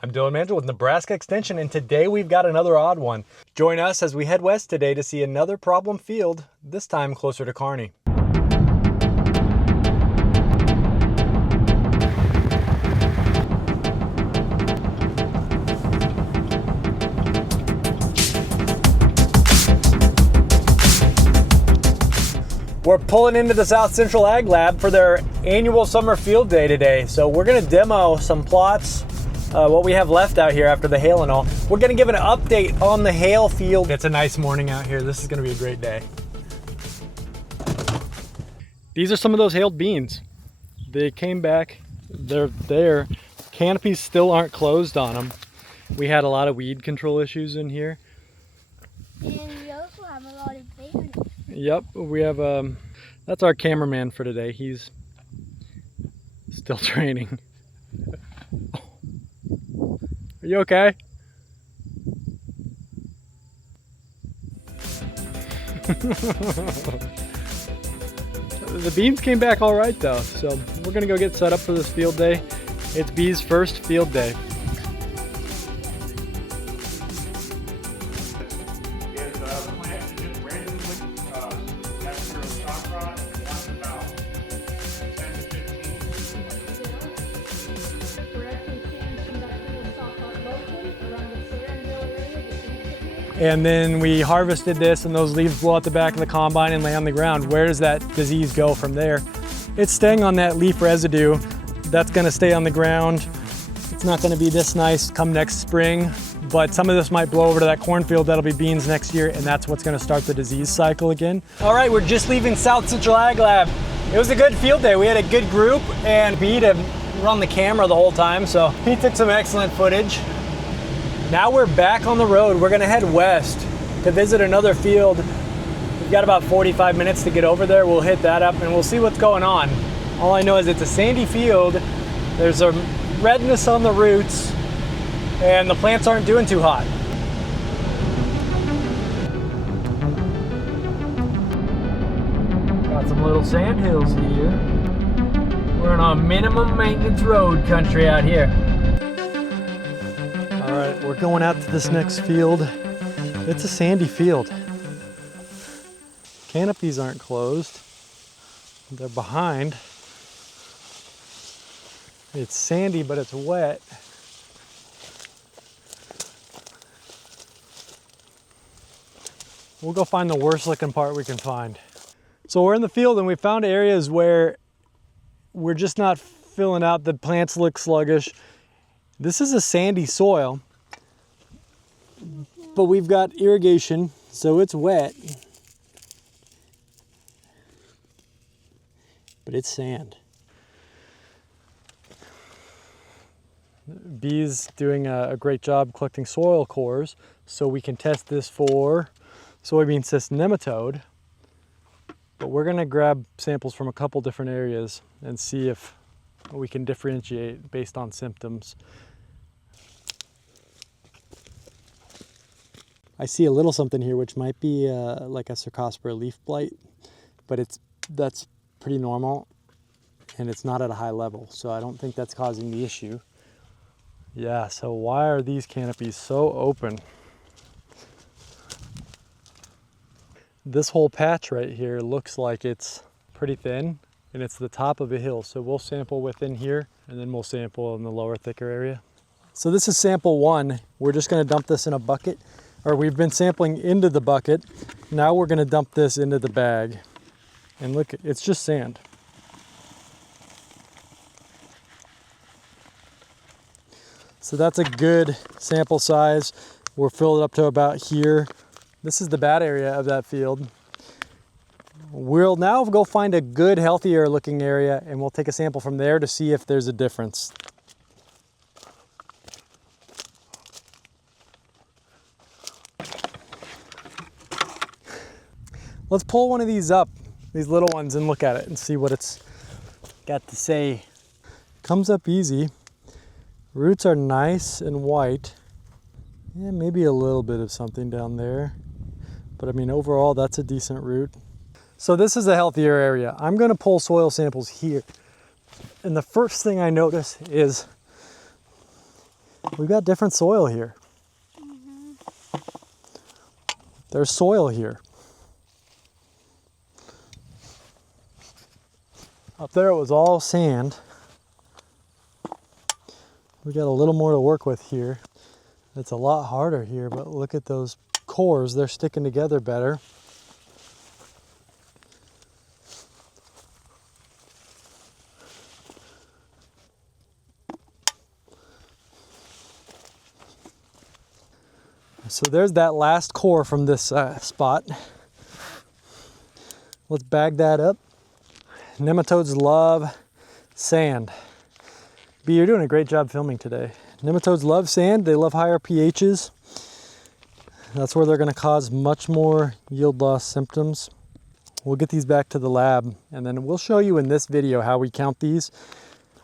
I'm Dylan Mandel with Nebraska Extension, and today we've got another odd one. Join us as we head west today to see another problem field, this time closer to Kearney. We're pulling into the South Central Ag Lab for their annual summer field day today. So we're gonna demo some plots, what we have left out here after the hail and all. We're gonna give an update on the hail field. It's a nice morning out here. This is gonna be a great day. These are some of those hailed beans. They came back, they're there. Canopies still aren't closed on them. We had a lot of weed control issues in here. And we also have a lot of beans. Yep, we have, that's our cameraman for today. He's still training. Are you okay? The beans came back all right though, so we're gonna go get set up for this field day. It's B's first field day. And then we harvested this and those leaves blow out the back of the combine and lay on the ground. Where does that disease go from there? It's staying on that leaf residue. That's gonna stay on the ground. It's not gonna be this nice come next spring, but some of this might blow over to that cornfield. That'll be beans next year, and that's what's gonna start the disease cycle again. All right, we're just leaving South Central Ag Lab. It was a good field day. We had a good group, and Pete had run the camera the whole time, so he took some excellent footage. Now we're back on the road. We're gonna head west to visit another field. We've got about 45 minutes to get over there. We'll hit that up and we'll see what's going on. All I know is it's a sandy field. There's a redness on the roots and the plants aren't doing too hot. Got some little sand hills here. We're on a minimum maintenance road country out here. All right, we're going out to this next field. It's a sandy field. Canopies aren't closed. They're behind. It's sandy, but it's wet. We'll go find the worst looking part we can find. So we're in the field and we found areas where we're just not filling out. The plants look sluggish. This is a sandy soil, but we've got irrigation, so it's wet, but it's sand. B's doing a great job collecting soil cores, so we can test this for soybean cyst nematode, but we're gonna grab samples from a couple different areas and see if we can differentiate based on symptoms. I see a little something here, which might be like a Cercospora leaf blight, but that's pretty normal, and it's not at a high level, so I don't think that's causing the issue. Yeah, so why are these canopies so open? This whole patch right here looks like it's pretty thin, and it's the top of a hill, so we'll sample within here, and then we'll sample in the lower, thicker area. So this is sample one. We're just gonna dump this in a bucket. Or we've been sampling into the bucket. Now we're gonna dump this into the bag. And look, it's just sand. So that's a good sample size. We're filled up to about here. This is the bad area of that field. We'll now go find a good, healthier looking area and we'll take a sample from there to see if there's a difference. Let's pull one of these up, these little ones, and look at it and see what it's got to say. Comes up easy. Roots are nice and white. Yeah, maybe a little bit of something down there. But I mean, overall, that's a decent root. So this is a healthier area. I'm gonna pull soil samples here. And the first thing I notice is We've got different soil here. There's soil here. Up there it was all sand. We got a little more to work with here. It's a lot harder here, but look at those cores. They're sticking together better. So there's that last core from this spot. Let's bag that up. Nematodes love sand. B, you're doing a great job filming today. Nematodes love sand. They love higher pHs. That's where they're going to cause much more yield loss symptoms. We'll get these back to the lab, and then we'll show you in this video how we count these.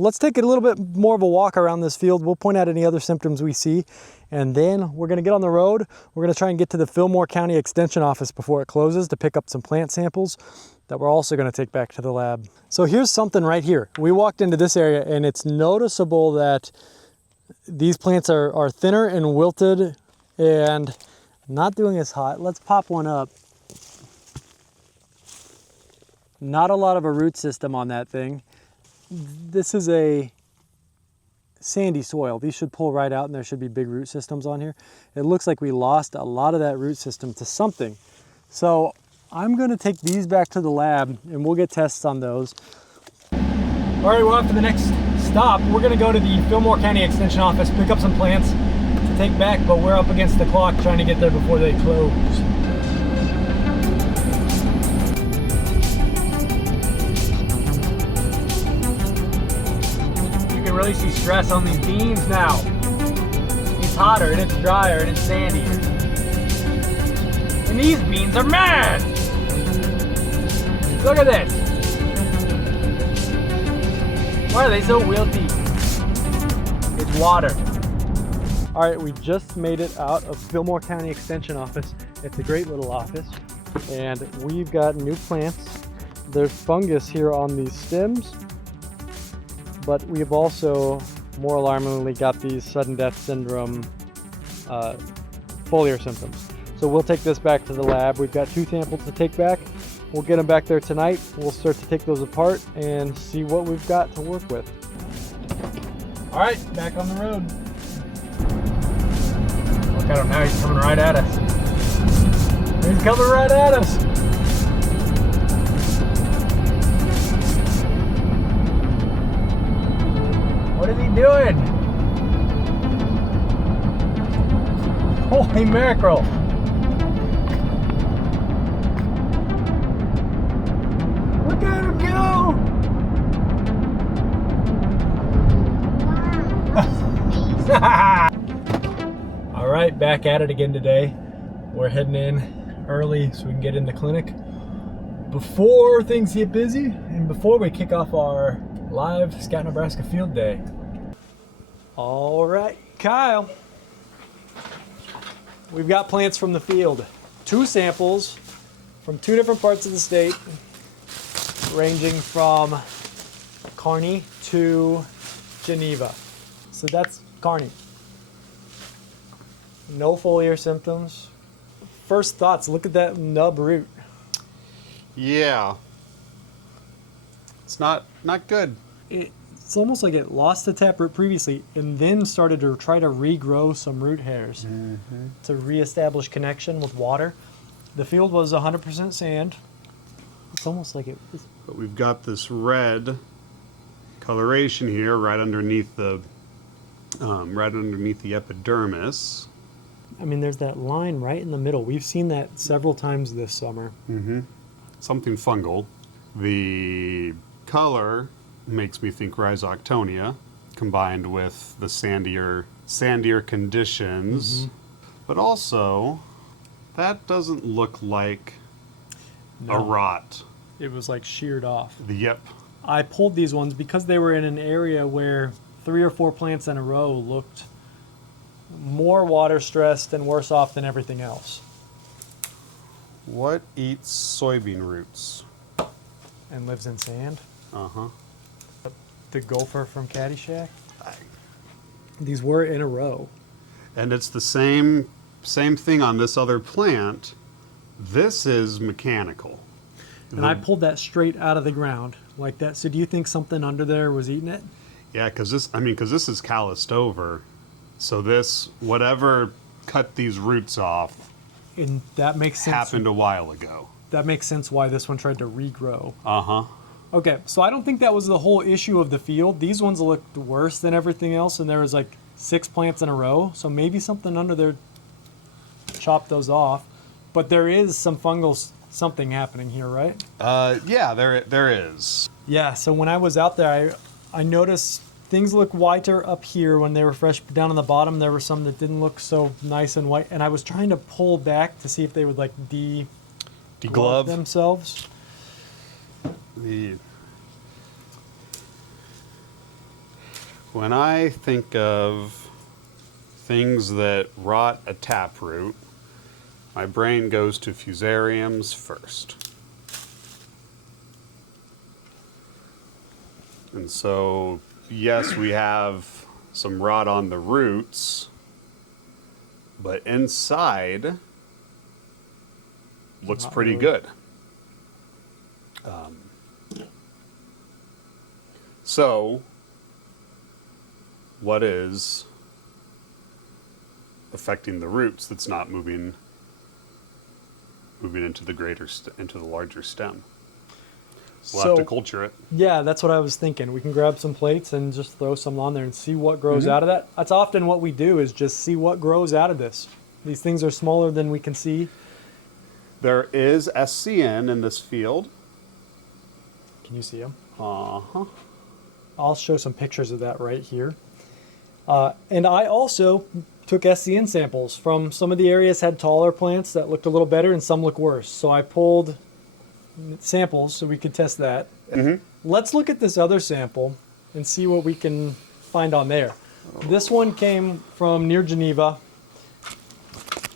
Let's take a little bit more of a walk around this field. We'll point out any other symptoms we see, and then we're gonna get on the road. We're gonna try and get to the Fillmore County Extension Office before it closes to pick up some plant samples that we're also gonna take back to the lab. So here's something right here. We walked into this area and it's noticeable that these plants are thinner and wilted and not doing as hot. Let's pop one up. Not a lot of a root system on that thing. This is a sandy soil. These should pull right out and there should be big root systems on here. It looks like we lost a lot of that root system to something. So I'm gonna take these back to the lab and we'll get tests on those. All right, we're off to the next stop. We're gonna go to the Fillmore County Extension Office, pick up some plants to take back, but we're up against the clock trying to get there before they close. Really see stress on these beans now. It's hotter and it's drier and it's sandier. And these beans are mad! Look at this! Why are they so wilty? It's water. Alright, we just made it out of Fillmore County Extension Office. It's a great little office. And we've got new plants. There's fungus here on these stems. But we've also, more alarmingly, got these sudden death syndrome foliar symptoms. So we'll take this back to the lab. We've got 2 samples to take back. We'll get them back there tonight. We'll start to take those apart and see what we've got to work with. All right, back on the road. Look at him now, he's coming right at us. He's coming right at us. What is he doing? Holy mackerel! Look at him go! All right, back at it again today. We're heading in early so we can get in the clinic before things get busy and before we kick off our live Scout Nebraska field day. All right, Kyle. We've got plants from the field. 2 samples from 2 different parts of the state, ranging from Kearney to Geneva. So that's Kearney. No foliar symptoms. First thoughts, look at that nub root. Yeah. It's not good. It's almost like it lost the taproot previously and then started to try to regrow some root hairs to reestablish connection with water. The field was 100% sand. It's almost like it was. But we've got this red coloration here right underneath the epidermis. I mean, there's that line right in the middle. We've seen that several times this summer. Something fungal. The color makes me think Rhizoctonia combined with the sandier conditions. But also, that doesn't look like a rot. It was like sheared off. Yep. I pulled these ones because they were in an area where 3 or 4 plants in a row looked more water stressed and worse off than everything else. What eats soybean roots? And lives in sand. Uh-huh. The gopher from Caddyshack. These were in a row. And it's the same thing on this other plant. This is mechanical. And I pulled that straight out of the ground like that. So do you think something under there was eating it? Yeah, because this is calloused over. So this, whatever cut these roots off, And that makes sense. happened a while ago. That makes sense why this one tried to regrow. Uh-huh. Okay, so I don't think that was the whole issue of the field. These ones looked worse than everything else, and there was like 6 plants in a row. So maybe something under there chopped those off. But there is some fungal something happening here, right? Yeah, there is. Yeah, so when I was out there, I noticed things look whiter up here when they were fresh. Down on the bottom, there were some that didn't look so nice and white. And I was trying to pull back to see if they would like Deglove themselves. When I think of things that rot a taproot, my brain goes to fusariums first. And so, yes, we have some rot on the roots, but inside looks Not pretty really. good. So, what is affecting the roots that's not moving into the larger stem? We'll have to culture it. Yeah, that's what I was thinking. We can grab some plates and just throw some on there and see what grows out of that. That's often what we do, is just see what grows out of this. These things are smaller than we can see. There is SCN in this field. Can you see them? Uh-huh. I'll show some pictures of that right here. And I also took SCN samples from some of the areas had taller plants that looked a little better and some look worse. So I pulled samples so we could test that. Let's look at this other sample and see what we can find on there. This one came from near Geneva.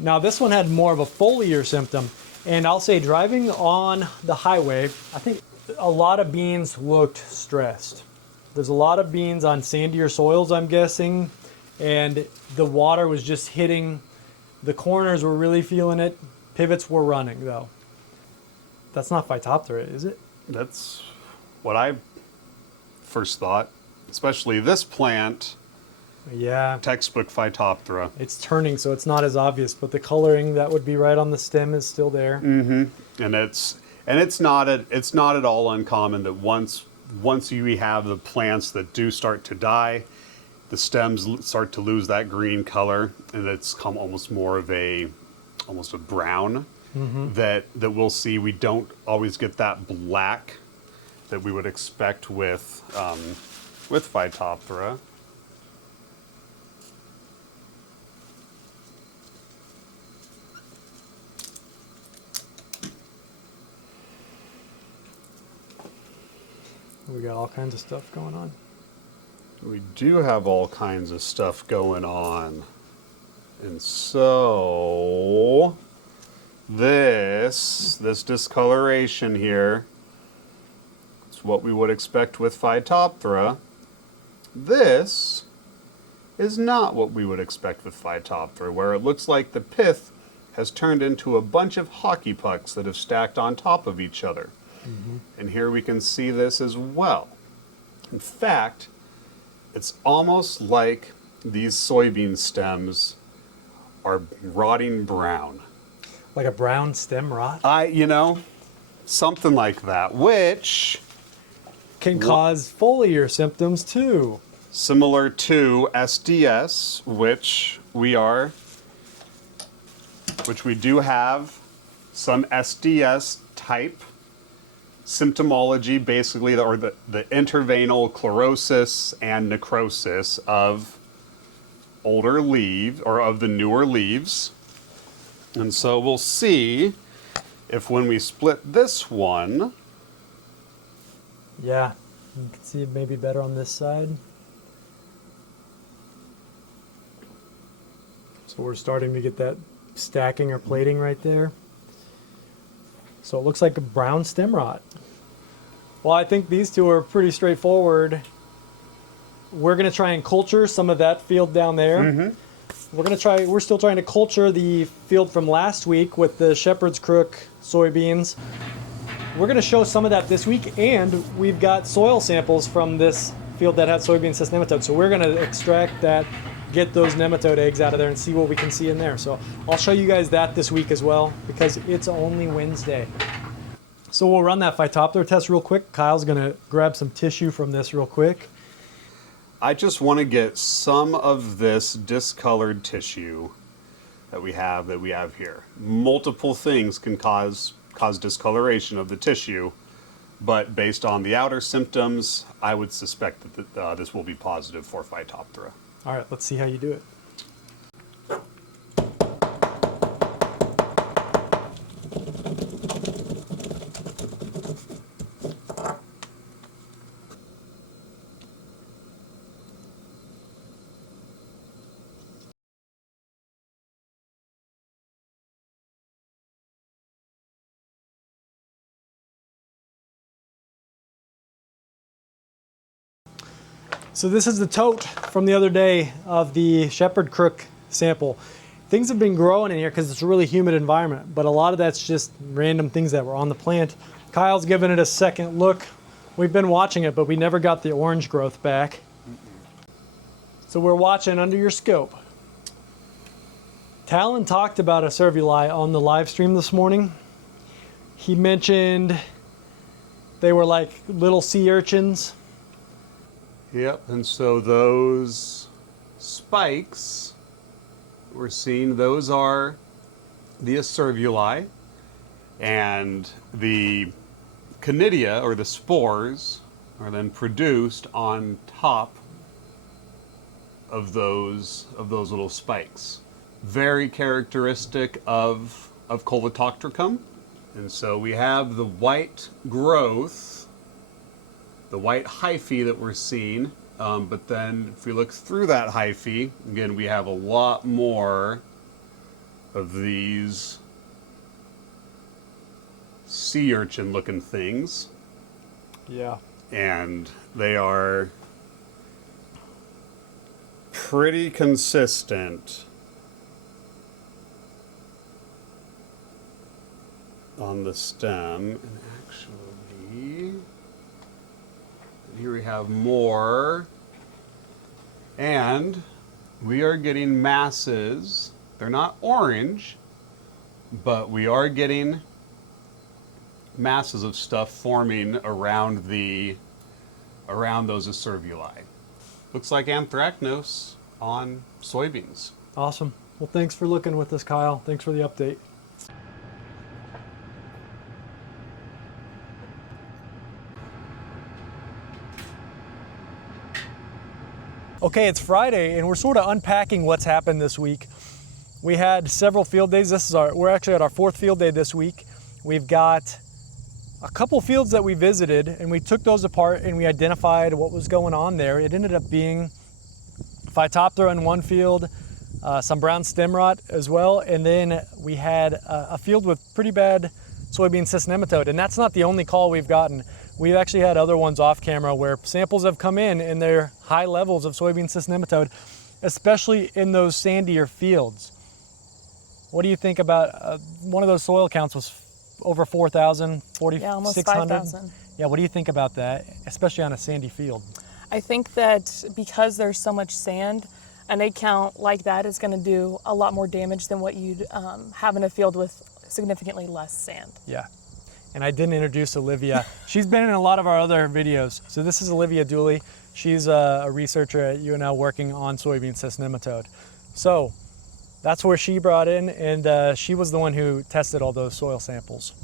Now this one had more of a foliar symptom, and I'll say driving on the highway, I think a lot of beans looked stressed. There's a lot of beans on sandier soils, I'm guessing, and the water was just hitting. The corners were really feeling it. Pivots were running though. That's not Phytophthora, is it? That's what I first thought, especially this plant, Yeah, textbook Phytophthora. it's turning, so it's not as obvious, but the coloring that would be right on the stem is still there. And it's not at all uncommon that once you have the plants that do start to die, the stems start to lose that green color, and it's come almost a brown. That we'll see. We don't always get that black that we would expect with Phytophthora. We got all kinds of stuff going on. We do have all kinds of stuff going on, and so this discoloration here is what we would expect with Phytophthora. This is not what we would expect with Phytophthora, where it looks like the pith has turned into a bunch of hockey pucks that have stacked on top of each other. And here we can see this as well. In fact, it's almost like these soybean stems are rotting brown. Like a brown stem rot Something like that, which can cause foliar symptoms too. similar to SDS, which we do have some SDS type symptomology, basically, or the interveinal chlorosis and necrosis of older leaves, or of the newer leaves. And so we'll see if when we split this one, Yeah, you can see it maybe better on this side. So we're starting to get that stacking or plating right there. So it looks like a brown stem rot. Well, I think these two are pretty straightforward. we're gonna try and culture some of that field down there. We're still trying to culture the field from last week with the shepherd's crook soybeans. We're gonna show some of that this week, and we've got soil samples from this field that had soybean cyst nematode. So we're gonna extract that, get those nematode eggs out of there and see what we can see in there. So I'll show you guys that this week as well, because it's only Wednesday. So we'll run that Phytophthora test real quick. Kyle's gonna grab some tissue from this real quick. I just want to get some of this discolored tissue that we have here. Multiple things can cause discoloration of the tissue, but based on the outer symptoms, I would suspect that this will be positive for Phytophthora. All right, let's see how you do it. So this is the tote from the other day of the shepherd crook sample. Things have been growing in here because it's a really humid environment, but a lot of that's just random things that were on the plant. Kyle's given it a second look. We've been watching it, but we never got the orange growth back. So we're watching under your scope. Talon talked about a cervuli on the live stream this morning. He mentioned they were like little sea urchins. Yep, and so those spikes we're seeing, those are the acervuli, and the conidia, or the spores, are then produced on top of those little spikes. Very characteristic of Colitoctricum. And so we have the white growth, the white hyphae that we're seeing, but then if we look through that hyphae, again, we have a lot more of these sea urchin looking things. Yeah. And they are pretty consistent on the stem. And actually, here we have more, and we are getting masses. They're not orange, but we are getting masses of stuff forming around those acervuli. Looks like Anthracnose on soybeans. Awesome. Well, thanks for looking with us, Kyle. Thanks for the update. Okay, it's Friday and we're sort of unpacking what's happened this week. We had several field days. We're actually at our fourth field day this week. We've got a couple fields that we visited and we took those apart and we identified what was going on there. It ended up being Phytophthora in one field, some brown stem rot as well, and then we had a field with pretty bad soybean cyst nematode, and that's not the only call we've gotten. We've actually had other ones off camera where samples have come in and they're high levels of soybean cyst nematode, especially in those sandier fields. What do you think about one of those soil counts was over 4,000, 4,600? Yeah, almost 5,000. Yeah, what do you think about that, especially on a sandy field? I think that because there's so much sand, an egg count like that is going to do a lot more damage than what you'd have in a field with significantly less sand. Yeah. And I didn't introduce Olivia. She's been in a lot of our other videos. So this is Olivia Dooley. She's a researcher at UNL working on soybean cyst nematode. So that's where she brought in, and she was the one who tested all those soil samples.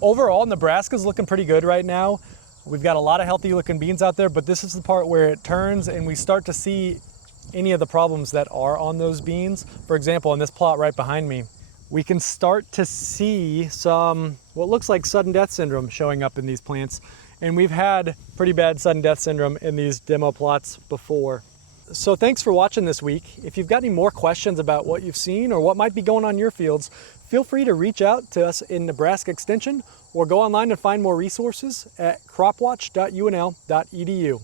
Overall, Nebraska's looking pretty good right now. We've got a lot of healthy looking beans out there, but this is the part where it turns and we start to see any of the problems that are on those beans. For example, in this plot right behind me, we can start to see some, what looks like sudden death syndrome showing up in these plants. And we've had pretty bad sudden death syndrome in these demo plots before. So thanks for watching this week. If you've got any more questions about what you've seen or what might be going on in your fields, feel free to reach out to us in Nebraska Extension or go online and find more resources at cropwatch.unl.edu.